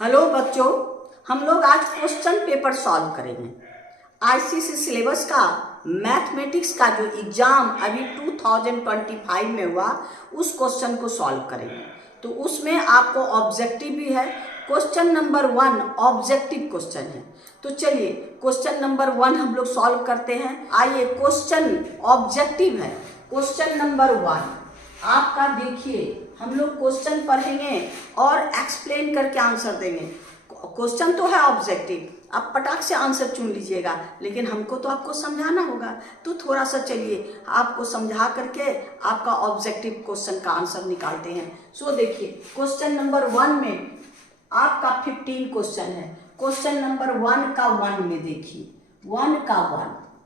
Hello बच्चों, हम लोग आज क्वेश्चन पेपर सॉल्व करेंगे। आईसीएसई सिलेबस का मैथमेटिक्स का जो एग्जाम अभी 2025 में हुआ उस क्वेश्चन को सॉल्व करेंगे। तो उसमें आपको ऑब्जेक्टिव भी है। क्वेश्चन नंबर 1 ऑब्जेक्टिव क्वेश्चन है। तो चलिए क्वेश्चन नंबर 1 हम लोग सॉल्व करते हैं। आइए, क्वेश्चन ऑब्जेक्टिव है। क्वेश्चन नंबर 1 आपका देखिए, हम लोग क्वेश्चन पढ़ेंगे और एक्सप्लेन करके आंसर देंगे। क्वेश्चन तो है ऑब्जेक्टिव, आप पटाख से आंसर चुन लीजिएगा, लेकिन हमको तो आपको समझाना होगा। तो थोड़ा सा चलिए आपको समझा करके आपका ऑब्जेक्टिव क्वेश्चन का आंसर निकालते हैं। सो देखिए, क्वेश्चन नंबर 1 में आपका 15 क्वेश्चन है। क्वेश्चन नंबर 1 का 1 में देखिए, 1 का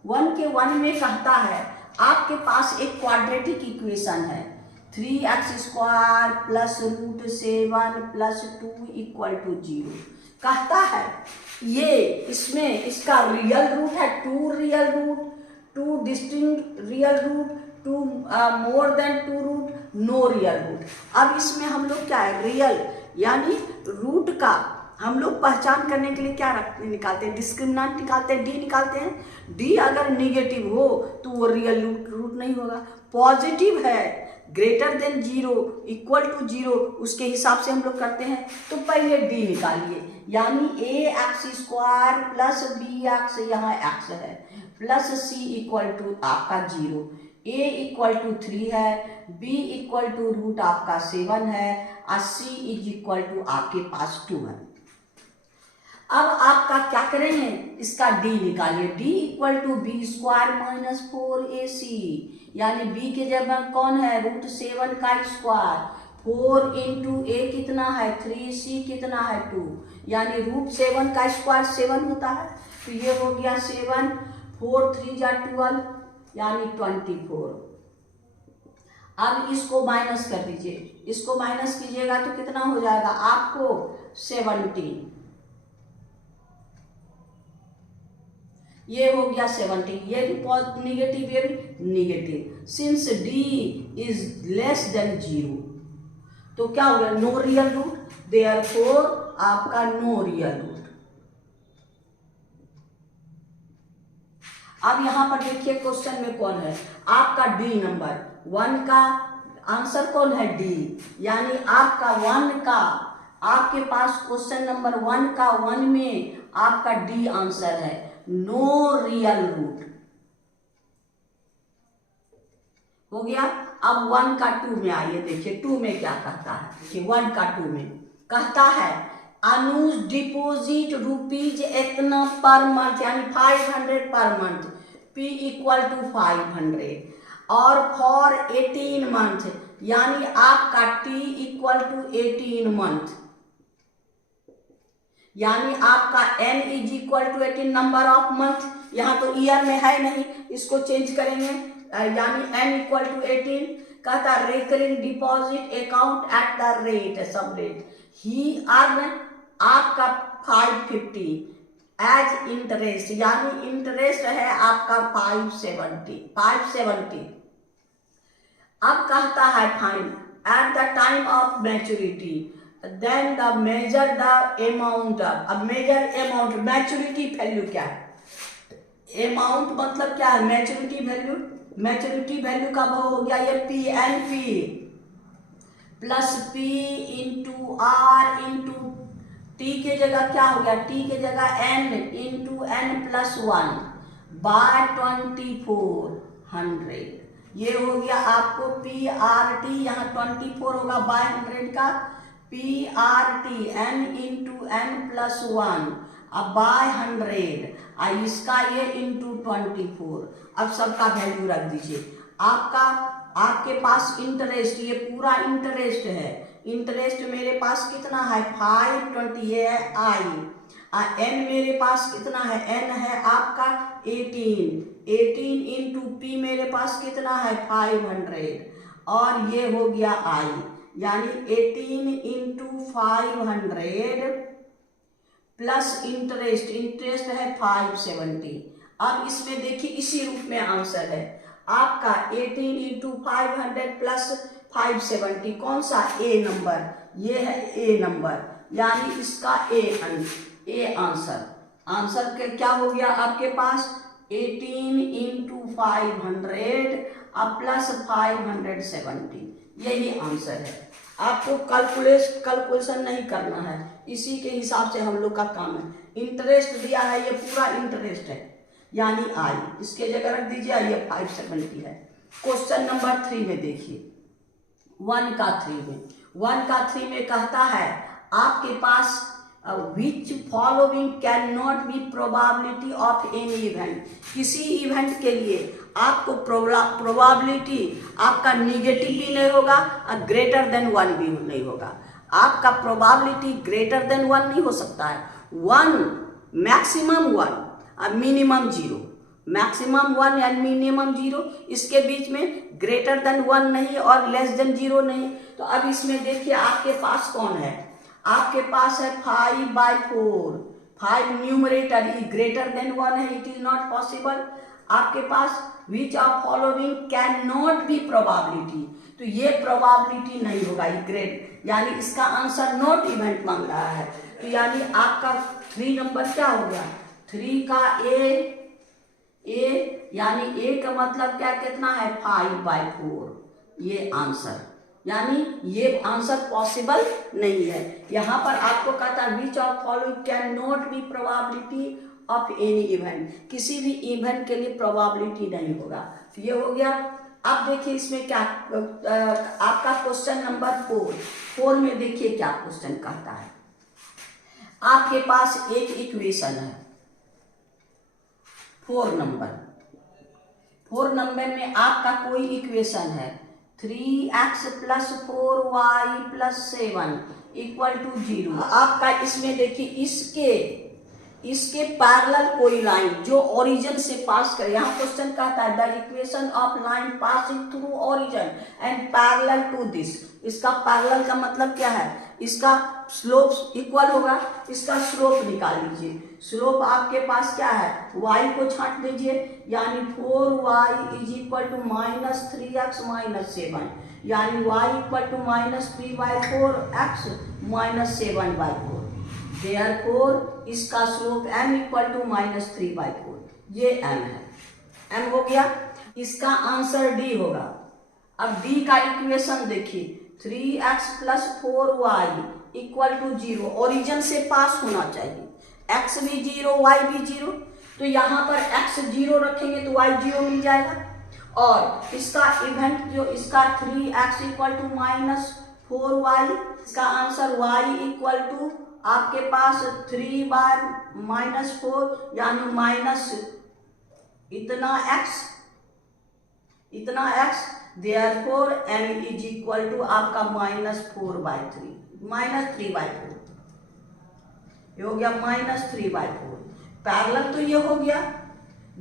1 के 1 में कहता है आपके पास एक क्वाड्रेटिक इक्वेशन है 3x² प्लस √7 प्लस 2 = 0। कहता है ये इसमें इसका रियल रूट है 2 real root, 2 distinct real root, 2 more than 2 root, no real root. अब इसमें हम लोग क्या है, रियल यानी रूट का हम लोग पहचान करने के लिए क्या निकालते हैं, डिस्क्रिमिनेंट निकालते हैं, डी निकालते हैं। डी अगर निगेटिव हो तो वो रियल रूट नहीं होगा। पॉजिटिव है ग्रेटर देन 0 इक्वल टू 0, उसके हिसाब से हम लोग करते हैं। तो पहले डी निकालिए, यानी ax² प्लस bx, यहाँ x है, प्लस c = आपका 0, a = 3 है, b = आपका 7 है और c = आपके पास 2 है। अब आपका क्या करेंगे, इसका d निकालिए। d = b² - 4ac, यानी b के जगह कौन है, √7 का स्क्वायर, 4 × a कितना है 3c कितना है 2, यानी √7 का स्क्वायर 7 होता है। तो ये हो गया 7, 4 3 = 12, यानी 24। अब इसको माइनस कर दीजिए, इसको माइनस कीजिएगा तो कितना हो जाएगा आपको 17। ये हो गया 17, ये भी निगेटिव, ये भी negative. Since d is less than 0, तो क्या हो गया, नो रियल रूट, देयरफॉर आपका नो रियल रूट। अब यहां पर देखिए क्वेश्चन में कौन है, आपका डी नंबर 1 का आंसर कौन है, डी, यानी आपका 1 का, आपके पास क्वेश्चन नंबर 1 का 1 में आपका डी आंसर है, नो रियल रूट हो गया। अब 1 का 2 में आइए, देखिए 2 में क्या कहता है कि 1 का 2 में कहता है अनुज डिपॉजिट रुपीज इतना पर मंथ, यानी 500 पर मंथ, p = 500, और फॉर 18 मंथ, यानी आपका t = 18 मंथ, यानी आपका n = 18 नंबर ऑफ मंथ। यहाँ तो ईयर में है नहीं, इसको चेंज करेंगे, यानी n = 18। कहता recurring deposit account at the rate, सब रेट ही अर्न आपका 550 एज इंटरेस्ट, यानी इंटरेस्ट है आपका 570। अब कहता है find at the time of maturity, then the measure the amount. अब मेजर अमाउंट, मैच्योरिटी वैल्यू क्या है, अमाउंट मतलब क्या है, मैच्योरिटी वैल्यू। मैच्योरिटी वैल्यू का वो हो गया ये PNP plus P × R × T के जगह क्या हो गया, T के जगह N × N+1 बाय 2400। ये हो गया आपको PRT, यहाँ 24 होगा बाय 100 का, PRT N × N+1 अब बाय 100, और इसका ये × 24। अब सबका वैल्यू रख दीजिए। आपके पास इंटरेस्ट, ये पूरा इंटरेस्ट है, इंटरेस्ट मेरे पास कितना है 520, ये है I, n मेरे पास कितना है, n है आपका 18 × p मेरे पास कितना है 500, और ये हो गया I, यानी 18 × 500 प्लस इंटरेस्ट है 570। अब इसमें देखिए इसी रूप में आंसर है आपका 18 × 500 प्लस 570, कौन सा, ए नंबर, ये है ए नंबर। यानी इसका ए आंसर। आंसर के क्या हो गया आपके पास 18 इंटू 500 अब प्लस 570, यही आंसर है। आपको कैलकुलेशन नहीं करना है, इसी के हिसाब से हम लोग का काम है। इंटरेस्ट दिया है, ये पूरा इंटरेस्ट है यानी आई, इसके जगह रख दीजिए, ये 570 है। क्वेश्चन नंबर 3 में देखिए 1 का 3 में कहता है आपके पास which following can not be probability of any event. किसी इवेंट के लिए आपको प्रोबेबिलिटी आपका निगेटिव भी नहीं होगा और ग्रेटर देन 1 भी नहीं होगा। आपका प्रोबेबिलिटी ग्रेटर देन 1 नहीं हो सकता है। 1 मैक्सिमम 1 और मिनिमम 0, मैक्सिमम 1 एंड मिनिमम 0, इसके बीच में ग्रेटर देन 1 नहीं और लेस देन 0 नहीं। तो अब इसमें देखिए आपके पास कौन है, आपके पास है 5/4, 5 न्यूमरेटर ग्रेटर देन 1 है, इट इज नॉट पॉसिबल। आपके पास which of following can not be probability, तो ये प्रोबेबिलिटी नहीं होगा, ये ग्रेट, यानी इसका आंसर नॉट इवेंट मांग रहा है। तो यानी आपका 3 नंबर क्या हो गया, 3 का ए यानी ए का मतलब क्या कितना है 5/4, ये आंसर, यानी ये आंसर पॉसिबल नहीं है। यहाँ पर आपको कहता है विच of following can not be probability of any event, किसी भी इवेंट के लिए प्रोबेबिलिटी नहीं होगा। तो ये हो गया। अब देखिए इसमें क्या आपका क्वेश्चन नंबर 4 में देखिए क्या क्वेश्चन कहता है। आपके पास एक इक्वेशन है 4 नंबर में आपका कोई इक्वेशन है 3x + 4y + 7 = 0। आपका इसमें देखिए इसके पैरेलल कोई लाइन जो ओरिजिन से पास करे, यहाँ क्वेश्चन कहता है the equation of line passing through origin and parallel to this. इसका पैरेलल का मतलब क्या है, इसका स्लोप इक्वल होगा, इसका स्लोप निकाल लीजिए। स्लोप आपके पास क्या है, y को छांट दीजिए, यानी 4y = -3x - 7, यानी y = -3/4x - 7/4। Therefore इसका स्लोप m = -3/4, ये m है, m हो गया। इसका आंसर d होगा। अब d का इक्वेशन देखिए 3x + 4y = 0, ओरिजिन से पास होना चाहिए, x भी 0 y भी 0, तो यहाँ पर x 0 रखेंगे तो y 0 मिल जाएगा। और इसका इवेंट जो इसका 3x = -4y, इसका आंसर y = आपके पास 3/-4 यानी माइनस इतना x, देयरफॉर m = आपका -4/3, -3/4, ये हो गया -3/4। पैरेलल तो ये हो गया,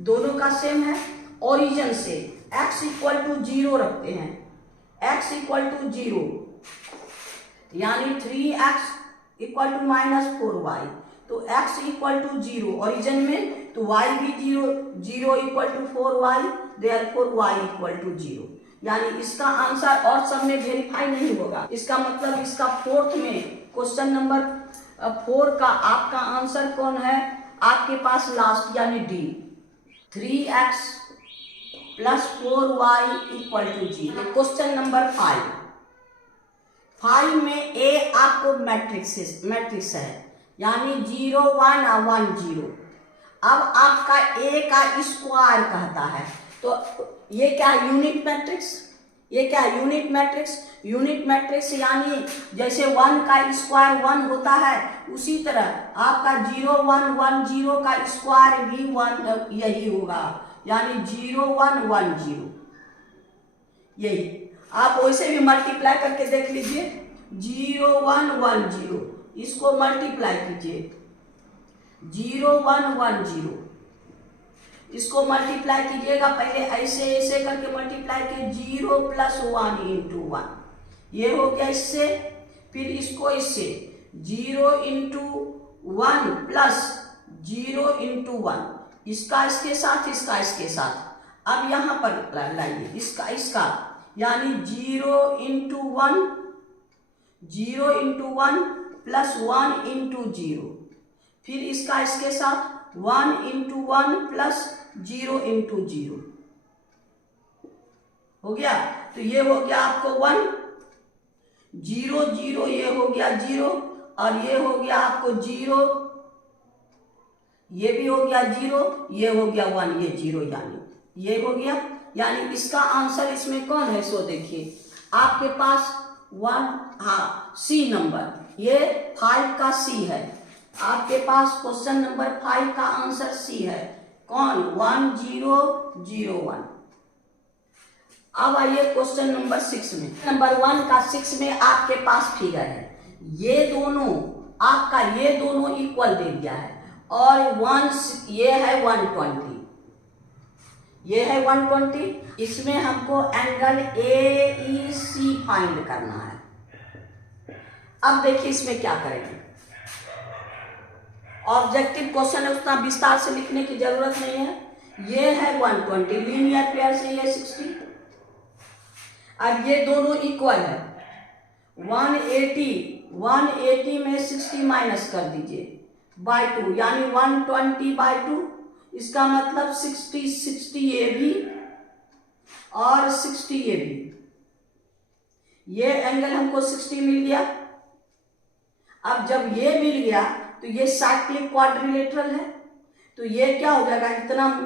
दोनों का सेम है। ओरिजिन से x = 0 रखते हैं, x = 0 यानी 3x = -4y, तो x = 0 ओरिजिन में, तो y भी 0 = 4y, देयरफॉर y = 0, यानी इसका आंसर और सब में वेरीफाई नहीं होगा। इसका मतलब इसका 4th में क्वेश्चन नंबर 4 का आपका आंसर कौन है, आपके पास लास्ट यानी D, 3x + 4y = 0। Question number 5 में ए आपको मैट्रिक्स है, यानी 0 1 और 1 0। अब आपका ए का स्क्वायर कहता है, तो ये क्या यूनिट मैट्रिक्स, ये क्या यूनिट मैट्रिक्स यानी जैसे 1 का स्क्वायर 1 होता है, उसी तरह आपका 0 1 1 0 का स्क्वायर भी 1 यही होगा, यानी 0 1 1 0, यही। आप वैसे भी मल्टीप्लाई करके देख लीजिए, 0 1 1 0, इसको मल्टीप्लाई कीजिए, 0 1 1 0, इसको मल्टीप्लाई कीजिएगा, पहले ऐसे करके मल्टीप्लाई किए, 0 + 1 × 1, ये हो गया इससे, फिर इसको इससे 0 × 1 + 0 × 1, इसका इसके साथ, इसका इसके साथ। अब यहाँ पर लाइए इसका यानी 0 × 1 + प्लस 1 इंटू 0, फिर इसका इसके साथ 1 इंटू 1 प्लस 0 इंटू 0 हो गया। तो ये हो गया आपको 1, 0 0 ये हो गया 0, और ये हो गया आपको 0, ये भी हो गया 0, ये हो गया 1, ये 0, यानी ये हो गया। यानी इसका आंसर इसमें कौन है? सो देखिए आपके पास 1, हाँ सी नंबर, ये 5 का सी है आपके पास। क्वेश्चन नंबर 5 का आंसर सी है। कौन? 1 0 0 1। अब आइए क्वेश्चन नंबर 6 में। नंबर 1 का 6 में आपके पास फिगर है, ये दोनों आपका ये दोनों इक्वल दे दिया है, और 1 ये है 120, ये है 120। इसमें हमको एंगल AEC फाइंड करना है। अब देखिए इसमें क्या करेंगे, ऑब्जेक्टिव क्वेश्चन है, उतना विस्तार से लिखने की जरूरत नहीं है। ये है 120, लीनियर पेयर से ये 60, अब ये दोनों इक्वल है। 180 में 60 माइनस कर दीजिए बाय 2, यानी 120 बाय 2, इसका मतलब 60 ये भी और 60 ये भी, ये एंगल हमको 60 मिल गया। अब जब ये मिल गया तो ये साइक्लिक क्वाड्रिलेटरल है, तो ये क्या हो जाएगा,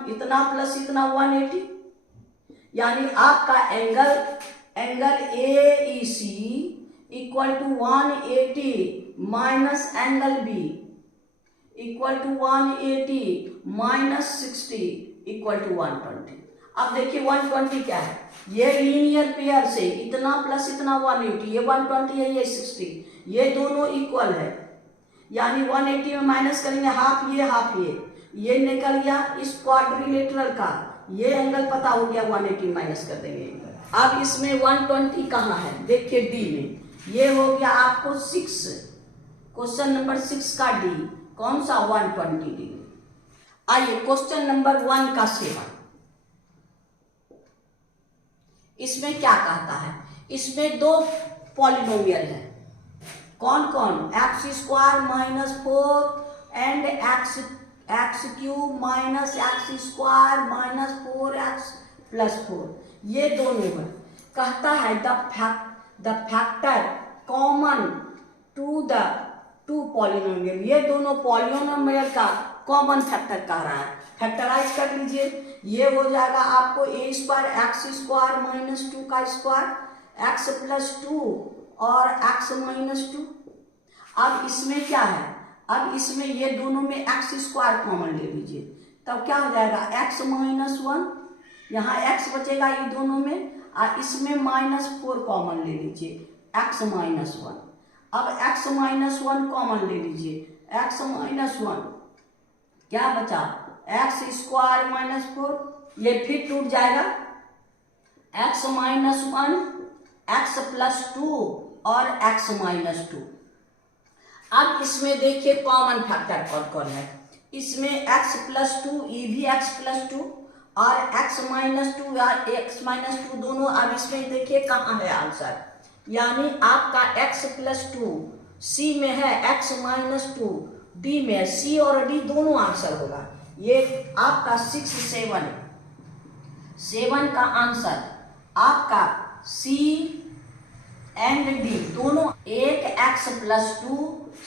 इतना प्लस इतना 180, यानी आपका angle AEC equal to 180 minus angle B equal to 180 minus 60 equal to 120। अब देखिए 120 क्या है, ये लीनियर पेयर से इतना प्लस इतना 180, ये 120 है, ये 60, ये दोनों इक्वल है, यानी 180 में माइनस करेंगे हाफ ये निकल गया इस क्वाड्रिलेटरल का, ये एंगल पता हो गया, 180 माइनस कर देंगे। अब इसमें 120 कहाँ है, देखिए डी में, ये हो गया आपको 6, क्वेश्चन नंबर 6 का डी, कौन सा? 120 डिग्री। आइए क्वेश्चन नंबर 1 का 7, इसमें क्या कहता है, इसमें दो पॉलिनोमियल है, कौन कौन? x² minus 4 and X cube minus x² minus 4x plus 4, ये दोनों है। कहता है the factor common to the two polynomial, ये दोनों पॉलिनोमियल का कॉमन फैक्टर कह रहा है। फैक्टराइज कर लीजिए, ये हो जाएगा आपको a² x² माइनस 2 का स्क्वायर, x प्लस 2 और x माइनस 2। अब इसमें क्या है, अब इसमें ये दोनों में x² कॉमन ले लीजिए, तब क्या हो जाएगा x माइनस 1, यहाँ x बचेगा ये दोनों में, और इसमें -4 कॉमन ले लीजिए, x माइनस 1। अब x माइनस 1 कॉमन ले लीजिए, x माइनस 1 क्या बचा, x² माइनस 4, ये फिर टूट जाएगा, x माइनस 1, x प्लस 2 और x माइनस 2। अब इसमें देखिए कॉमन फैक्टर कौन कौन है, इसमें x प्लस 2, ये भी x प्लस 2 और x माइनस 2 या x माइनस 2 दोनों। अब इसमें देखिए कहाँ है आंसर, यानी आपका x प्लस 2 C में है, x माइनस 2 D में है, C और D दोनों आंसर होगा। ये आपका 6 7 का आंसर आपका C एंड D दोनों, एक x प्लस 2,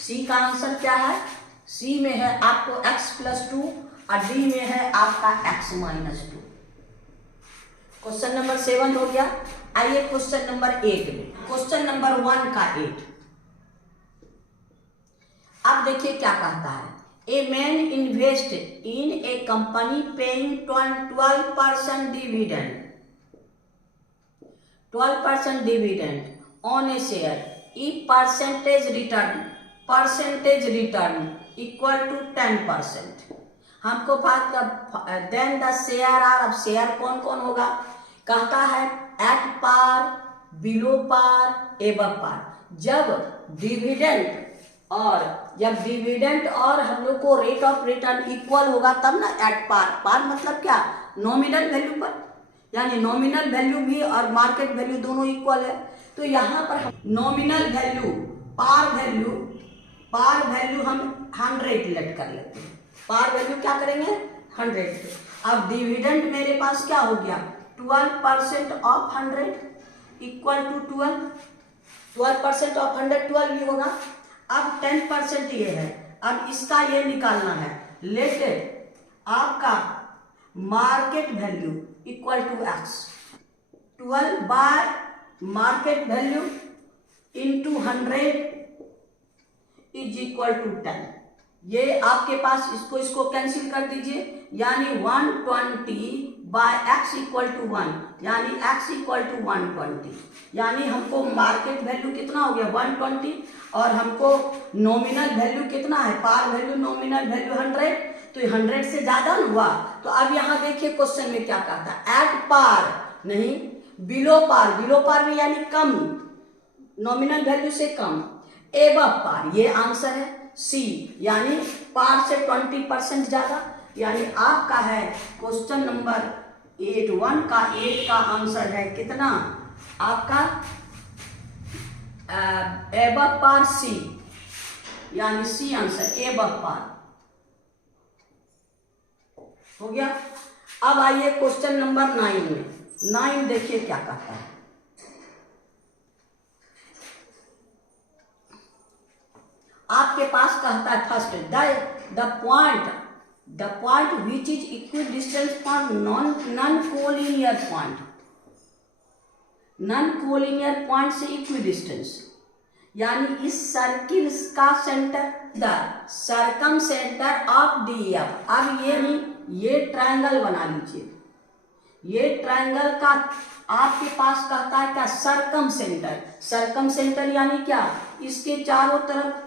C का आंसर क्या है, C में है आपको x प्लस 2 और D में है आपका x माइनस 2। क्वेश्चन नंबर 7 हो गया। आइए क्वेश्चन नंबर 8 में, क्वेश्चन नंबर 1 का 8। अब देखिए क्या कहता है, a man invest in a company paying 12% dividend, 12% dividend on a share if percentage return equal to 10%। हमको देन द शेयर आर, अब शेयर कौन कौन होगा, कहता है at par, below par, above par. जब डिविडेंड और हम लोग को रेट ऑफ रिटर्न इक्वल होगा तब ना एट पार। पार मतलब क्या, नॉमिनल वैल्यू पर, यानी नॉमिनल वैल्यू भी और मार्केट वैल्यू दोनों इक्वल है। तो यहाँ पर nominal value, par value par value हम 100 लेट कर लेते हैं। पार वैल्यू क्या करेंगे 100। अब डिविडेंड मेरे पास क्या हो गया 12% ऑफ 100 इक्वल टू 12% ऑफ 100 12 ही होगा। अब 10% ये है, अब इसका ये निकालना है। लेट आपका market value equal to X, 12 by market value into 100 is equal to 10। ये आपके पास इसको कैंसिल कर दीजिए, यानी 120 बाय एक्स इक्वल टू 1, यानी एक्स इक्वल टू 120। यानी हमको मार्केट वैल्यू कितना हो गया 120 और हमको नॉमिनल वैल्यू कितना है, पार वैल्यू नॉमिनल वैल्यू 100, तो 100 से ज्यादा न हुआ। तो अब यहाँ देखिए क्वेश्चन में क्या कहता है, एट पार नहीं बिलो पार, बिलो पार में यानी कम, नॉमिनल वैल्यू से कम, एबव पार ये आंसर है। सी यानी पार से 20% ज्यादा, यानी आपका है क्वेश्चन नंबर 8 का आंसर है कितना आपका एबव पार सी, यानी सी आंसर एबव पार हो गया। अब आइए क्वेश्चन नंबर 9 में। 9 देखिए क्या कहता है, आपके पास कहता है first the point which is equidistance from non collinear point, non collinear point से इक्विडिस्टेंस, यानी इस सर्किल का centre the circum centre of D F. अब ये नहीं, ये ट्रायंगल बना लीजिए, ये ट्रायंगल का आपके पास कहता है क्या सर्कम सेंटर, सर्कम सेंटर यानी क्या इसके चारों तरफ,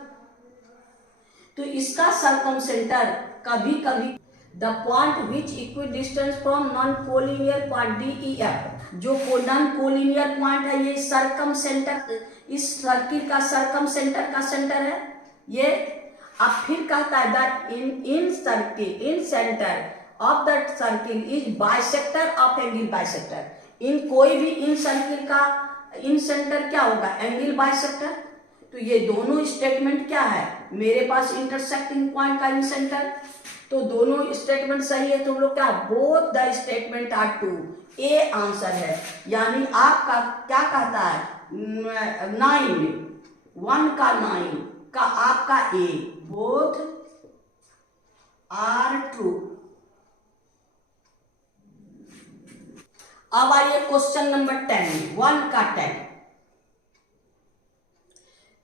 तो इसका सर्कम सेंटर कभी कभी the point which equidistance from non collinear point D E F, जो नॉन कोलिनियर पॉइंट है ये सर्कम सेंटर, इस सर्किल का सर्कम सेंटर का सेंटर है ये। अब फिर कहता है that incentre of that circle is bisector of angle bisector, in कोई भी इन सर्किल का इन सेंटर क्या होगा एंगल बाइसेक्टर। तो ये दोनों स्टेटमेंट क्या है, मेरे पास इंटरसेक्टिंग पॉइंट का इन सेंटर, तो दोनों स्टेटमेंट सही है, तो हम लोग क्या both the statement are true, A answer है। यानी आपका क्या कहता है 9 का आपका ए, बोथ आर ट्रू। अब आइए क्वेश्चन नंबर 10 1 का 10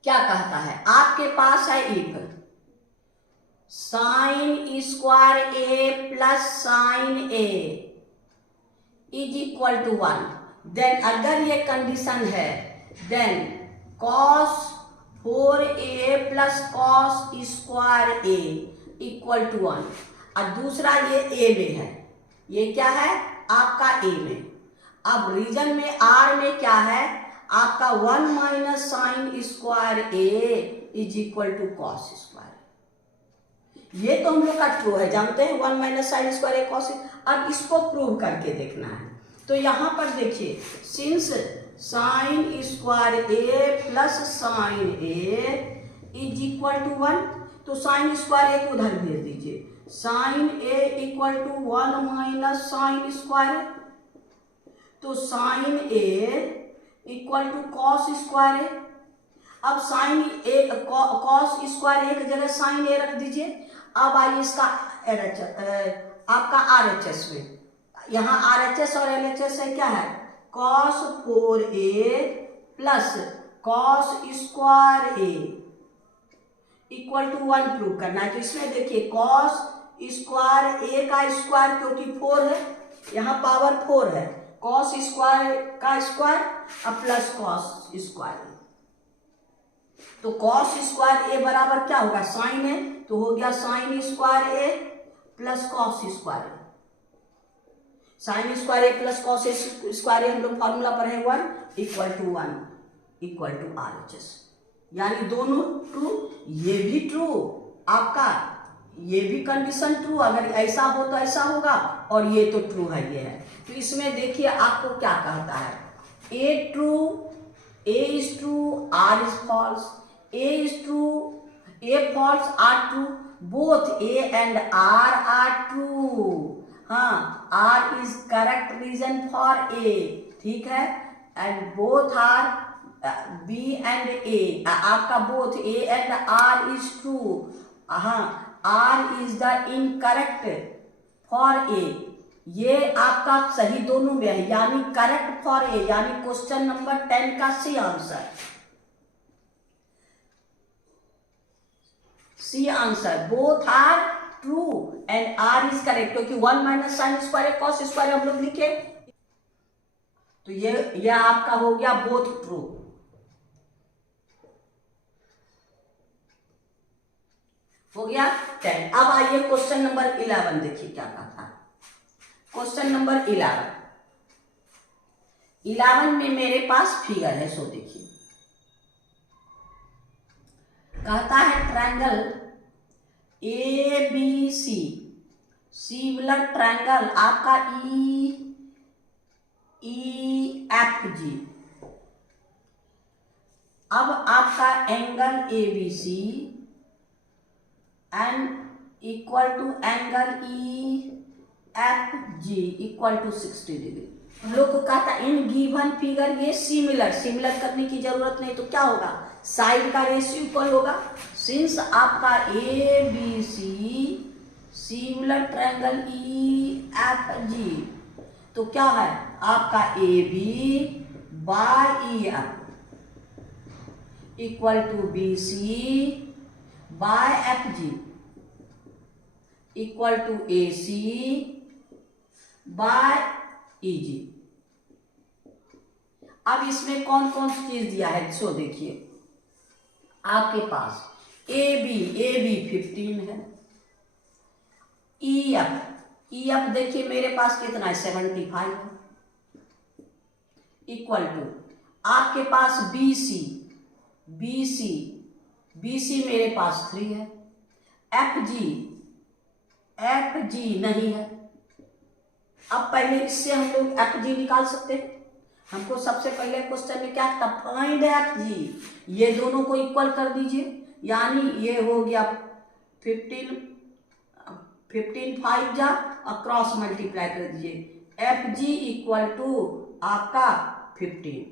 क्या कहता है, आपके पास है if sine square A plus sine A is equal to 1, then अगर ये कंडीशन है then cos 4a plus cos square A equal to 1, और दूसरा ये ए में है, ये क्या है आपका ए में। अब रीजन में आर में क्या है आपका 1 minus sine square A is equal to cos square, ये तो हम लोग का ट्रू है, जानते हैं 1 माइनस साइन स्क्वायर ए कॉस। अब इसको प्रूव करके देखना है, तो यहां पर देखिए since sine square A plus sine A is equal to 1, तो साइन स्क्वायर ए को उधर भेज दीजिए, sine A equal to 1 minus sine square, तो sine A equal to cos square A. अब sine A cos square A की जगह sign ए रख दीजिए। अब आइए इसका आपका RHS में, यहाँ RHS और LHS है क्या है cos 4a plus cos square A equal to 1 prove करना है। तो इसमें देखिए cos स्क्वायर ए का स्क्वायर क्योंकि 4 है, यहाँ पावर 4 है, cos स्क्वायर का स्क्वायर अब प्लस cos स्क्वायर, तो cos स्क्वायर ए बराबर क्या होगा साइन ए, तो हो गया sine square A plus cos square A, sine square A plus cos square A हम लोग फॉर्मूला पर है 1 equal to 1 equal to RHS, यानी दोनों ट्रू, ये भी ट्रू आपका, ये भी कंडीशन ट्रू, अगर ऐसा हो तो ऐसा होगा, और ये तो ट्रू है ये है। तो इसमें देखिए आपको क्या कहता है A true, A is true, R is false, A is true, A false are true. Both A and R are true. हाँ, R is correct reason for A. ठीक है, and both are B and A. आपका both A and R is true. हाँ, R is the incorrect for A. ये आपका सही दोनों में है, यानी करेक्ट फॉर ए, यानी क्वेश्चन नंबर 10 का C answer. C answer, both are true and R is correct, क्योंकि 1 minus sine square cos square हम लोग लिखे, तो ये आपका हो गया बोथ ट्रू। हो गया 10। अब आइए क्वेश्चन नंबर 11 देखिए क्या कहता है। क्वेश्चन नंबर 11 में मेरे पास फिगर है, सो देखिए। कहता है triangle A B C, similar triangle आपका ई एफ जी। अब आपका angle A B C and equal to angle E F G equal to 60 degree. हम लोग को कहता है इन गिवन फिगर ये सिमिलर करने की जरूरत नहीं, तो क्या होगा, साइड का रेशियो इक्वल होगा। सिंस आपका A B C similar triangle E F G, तो क्या है आपका A B by E F equal to B C by F G equal to A C by E G. अब इसमें कौन कौन सी चीज दिया है, सो देखिए। आपके पास ए बी 15 है, ई एफ देखिए मेरे पास कितना है 75 है, इक्वल टू आपके पास बी सी मेरे पास 3 है, एफ जी नहीं है। अब पहले इससे हम लोग एफ जी निकाल सकते हैं। हमको सबसे पहले क्वेश्चन में क्या था, फाइंड एफ जी, ये दोनों को इक्वल कर दीजिए, यानी ये हो गया 15 5 जा और क्रॉस मल्टीप्लाई कर दीजिए, एफ जी इक्वल टू आपका 15।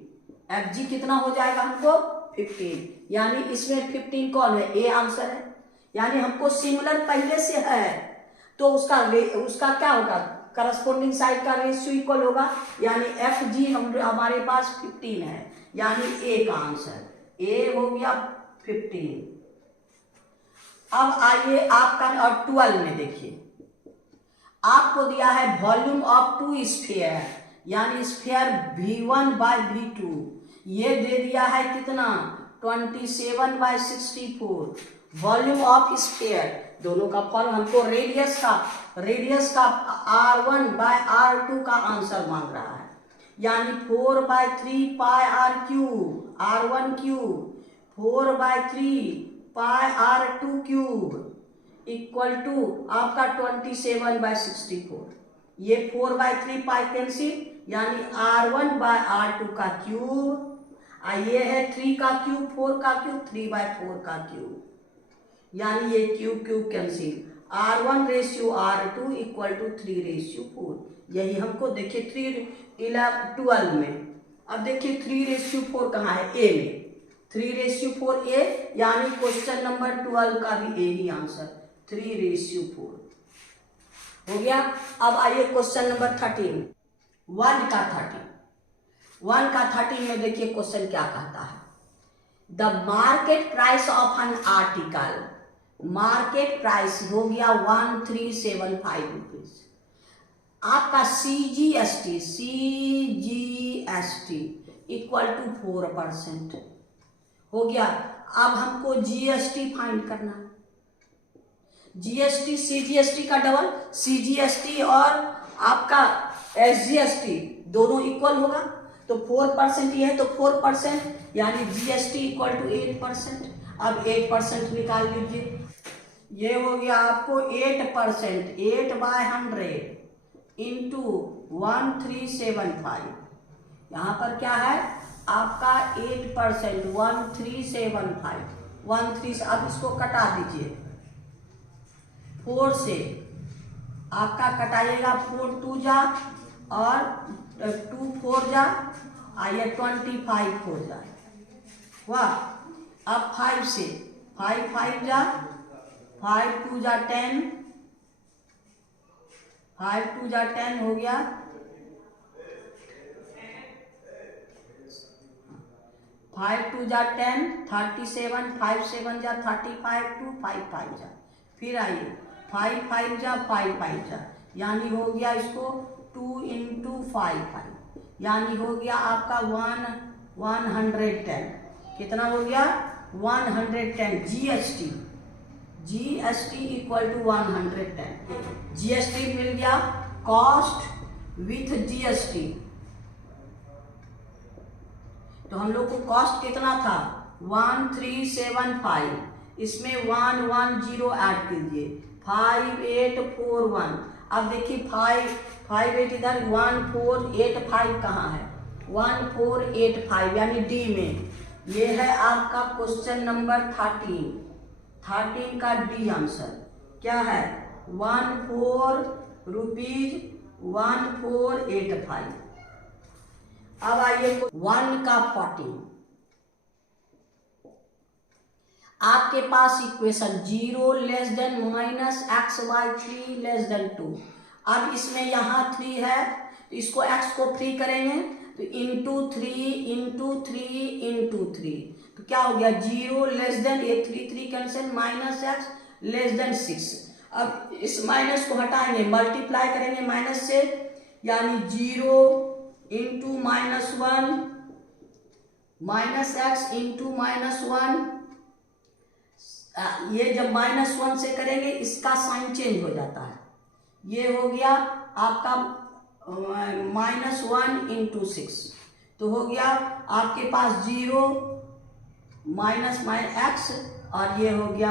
एफ जी कितना हो जाएगा हमको 15, यानी इसमें 15 कौन है, ए आंसर है। यानी हमको सिमिलर पहले से है, तो उसका क्या होगा, करस्पॉन्डिंग साइड का रेशियो इक्वल होगा, यानी एफ जी हमारे पास 15 है, यानी ए का आंसर, ए हो गया 15। अब आइए आपका और 12 में देखिए, आपको दिया है वॉल्यूम ऑफ 2 स्फीयर, यानी स्फीयर V1 बाय V2, ये दे दिया है कितना 27 बाय 64। वॉल्यूम ऑफ स्फीयर दोनों का फॉर्म हमको रेडियस का R1 बाय R2 का आंसर मांग रहा है, यानी 4 by 3 pi R cube, R1 cube 4 by 3 pi R2 cube equal to आपका 27 बाय 64। ये 4 बाय 3 पाई कैंसिल, यानी R1 बाय R2 का क्यूब, ये है 3 का क्यूब 4 का क्यूब 3 बाय 4 का क्यूब, यानी ये cube cancel, R1 ratio R2 equal to 3 ratio 4। यही हमको देखिए 12 में। अब देखिए 3 रेशियो 4 कहाँ है, ए में, 3 रेशियो 4 ए, यानी क्वेश्चन नंबर 12 का भी ए ही आंसर, 3 रेशियो 4 हो गया। अब आइए क्वेश्चन नंबर 13, 1 का 13 में देखिए क्वेश्चन क्या कहता है, the market price of an article, market price हो गया 1375 रुपीज, आपका CGST इक्वल टू 4% हो गया। अब हमको GST फाइंड करना है, GST CGST का डबल, CGST और आपका SGST दोनों इक्वल होगा, तो 4% ये है तो 4%, यानी GST इक्वल टू 8%। अब 8% निकाल लीजिए, ये हो गया आपको 8%, 8 बाय 100 इंटू 1375। यहाँ पर क्या है आपका 8%, 1375 13 से। अब इसको कटा दीजिए 4 से, आपका कटाइएगा 4 2 जा और 2 4 जा, आइए 25 4 जा, वाह। अब 5 से, 5 5 जा, 5 2 जा 10, 5 2 जा 10 हो गया। 5 2 जा 10, 37, 5 7 जा 35, 2 5 5 जा, फिर आइए 5 5 जा 5 5 जा, यानी हो गया इसको 2 इंटू 5 5, यानी हो गया आपका 110। कितना हो गया? 110। GST equal to 110। जीएसटी मिल गया, कॉस्ट विथ जीएसटी। तो हम लोग को कॉस्ट कितना था? 1375, इसमें 110 ऐड कीजिए, 5841। अब देखिए 58 इधर, 1485 कहाँ है? 1485 यानी डी में। ये है आपका क्वेश्चन नंबर 13 का डी आंसर क्या है? 14 रुपीज 1485। अब आइए 1 का 14। आपके पास equation 0 less than minus x/3 less than 2। अब इसमें यहाँ 3 है तो इसको x को 3 करेंगे तो इंटू 3 तो क्या हो गया? 0 लेस देन, ये 3 cancel, minus x less than 6। अब इस माइनस को हटाएंगे, मल्टीप्लाई करेंगे माइनस से, यानी 0 इंटू -1 माइनस x इंटू -1। ये जब -1 से करेंगे इसका साइन चेंज हो जाता है। ये हो गया आपका -1 इंटू 6, तो हो गया आपके पास 0 माइनस x और ये हो गया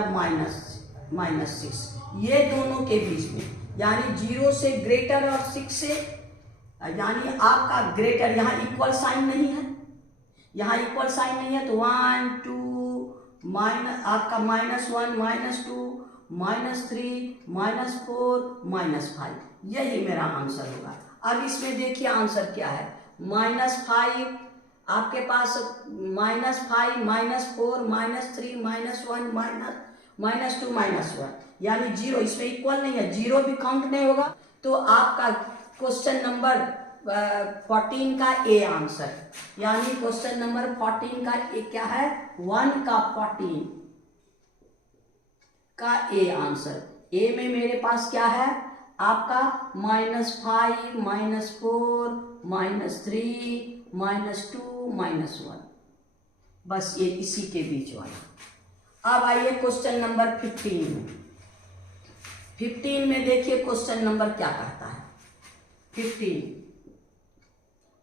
-6। ये दोनों के बीच में, यानी 0 से ग्रेटर और 6 से, यानी आपका ग्रेटर, यहाँ इक्वल साइन नहीं है, यहाँ इक्वल साइन नहीं है, तो 1 2 माइनस आपका -1 -2 -3 -4 -5, यही मेरा आंसर होगा। अब इसमें देखिए आंसर क्या है? -5 आपके पास, -5 -4 -3 -1 -2 -1, यानी 0, इसमें इक्वल नहीं है, 0 भी काउंट नहीं होगा। तो आपका क्वेश्चन नंबर 14 का ए आंसर, यानी क्वेश्चन नंबर 14 का ए क्या है? 1 का 14 का ए आंसर। ए में मेरे पास क्या है आपका? -5 -4 -3 -2 -1, बस ये इसी के बीच वाला। अब आइए क्वेश्चन नंबर 15 में। 15 में देखिए क्वेश्चन नंबर क्या कहता है?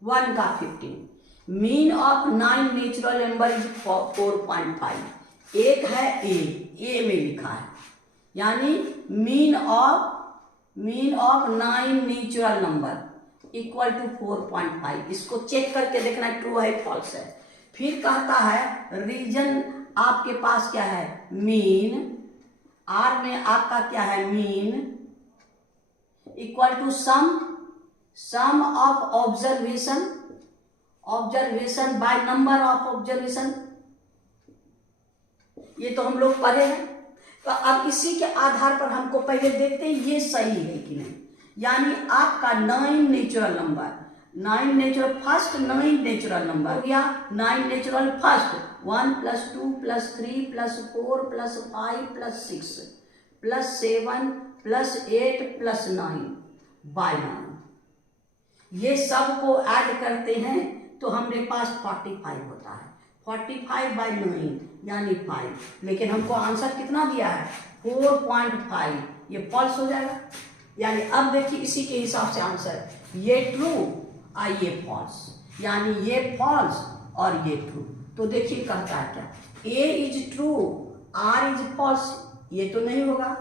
1 का 15, mean of 9 natural number is 4.5। एक है ए में लिखा है, यानी mean of 9 natural number equal to 4.5। इसको चेक करके देखना है ट्रू है फॉल्स है। फिर कहता है रीजन आपके पास क्या है? मीन, आर में आपका क्या है? Mean equal to sum of observation by number of observation. ये तो हम लोग पढ़े हैं, तो अब इसी के आधार पर हमको पहले देखते हैं ये सही है कि नहीं। यानी आपका 9 natural number, 9 natural first 9 natural number हो गया, 9 नेचुरल फर्स्ट 1 + 2 + 3 + 4 + 5 + 6 + 7 + 8 + 9 बाय 9। ये सब को ऐड करते हैं तो हमारे पास 45 होता है। 45 बाय 9 यानी 5, लेकिन हमको आंसर कितना दिया है? 4.5। ये फॉल्स हो जाएगा। यानी अब देखिए इसी के हिसाब से आंसर, ये ट्रू और ये फॉल्स, यानी ये फॉल्स और ये ट्रू। तो देखिए कहता है क्या? A is true R is false, ये तो नहीं होगा।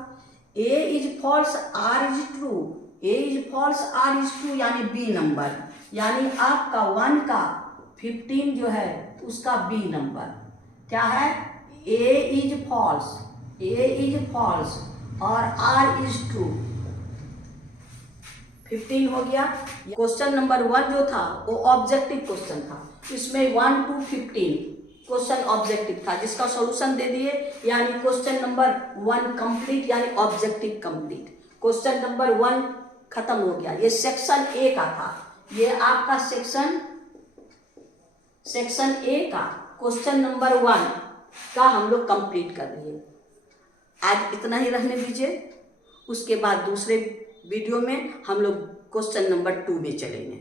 A is false R is true, A is false R is true, यानी बी नंबर, यानी आपका 1 का 15 जो है उसका बी नंबर क्या है? A is false, A is false और R is true। 15 हो गया। क्वेश्चन नंबर 1 जो था वो ऑब्जेक्टिव क्वेश्चन था, इसमें 1 to 15 क्वेश्चन ऑब्जेक्टिव था, जिसका सॉल्यूशन दे दिए, यानी क्वेश्चन नंबर 1 कंप्लीट, यानी ऑब्जेक्टिव कंप्लीट। क्वेश्चन नंबर 1 खत्म हो गया। ये सेक्शन ए का था, ये आपका सेक्शन ए का क्वेश्चन नंबर 1 का हम लोग कंप्लीट कर लिए। आज इतना ही रहने दीजिए, उसके बाद दूसरे वीडियो में हम लोग क्वेश्चन नंबर 2 में चलेंगे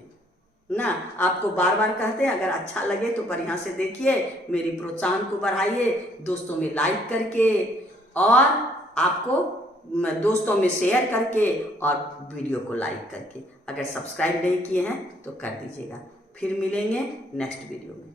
ना। आपको बार बार कहते हैं, अगर अच्छा लगे तो बढ़िया से देखिए, मेरी प्रोत्साहन को बढ़ाइए दोस्तों में लाइक करके, और आपको दोस्तों में शेयर करके, और वीडियो को लाइक करके। अगर सब्सक्राइब नहीं किए हैं तो कर दीजिएगा। फिर मिलेंगे नेक्स्ट वीडियो में।